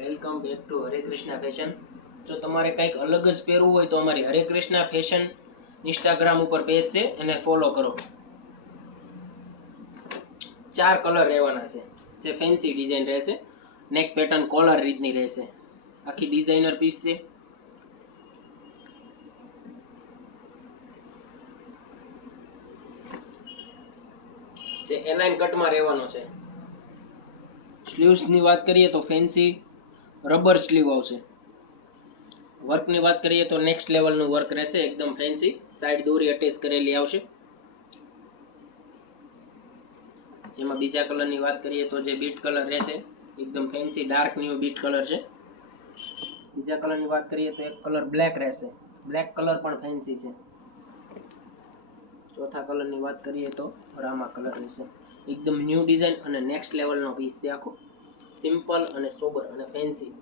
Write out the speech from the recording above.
Welcome back to Hare Krishna fashion. જો તમારે કંઈક અલગ જ પહેરવું હોય તો અમારી હરે કૃષ્ણા ફેશન ઇન્સ્ટાગ્રામ ઉપર પેજ છે એને ફોલો કરો. 4 કલર રહેવાના છે, જે ફેન્સી ડિઝાઇન રહેશે. નેક પેટર્ન કોલર રીતની રહેશે. આખી ડિઝાઇનર પીસ છે. જે એલાઇન કટમાં રહેવાનો છે. સ્લીવ્સની વાત કરીએ તો ફેન્સી રબર સ્લીવ આવશે. વર્કની વાત કરીએ તો નેક્સ્ટ લેવલનું વર્ક રહેશે, એકદમ ફેન્સી. સાઈડ દોરી અટેચ કરેલી આવશે. જેમાં બીજા કલરની વાત કરીએ તો જે બીટ કલર રહેશે, એકદમ fancy dark new bit colour છે. બીજા કલરની વાત કરીએ તો એક કલર બ્લેક રહેશે. બ્લેક કલર પણ ફેન્સી છે. ચોથા કલરની વાત કરીએ તો રામા કલર રહેશે. એકદમ ન્યૂ ડિઝાઇન અને નેક્સ્ટ લેવલનો પીસ છે. આખો સિમ્પલ અને સોબર અને ફેન્સી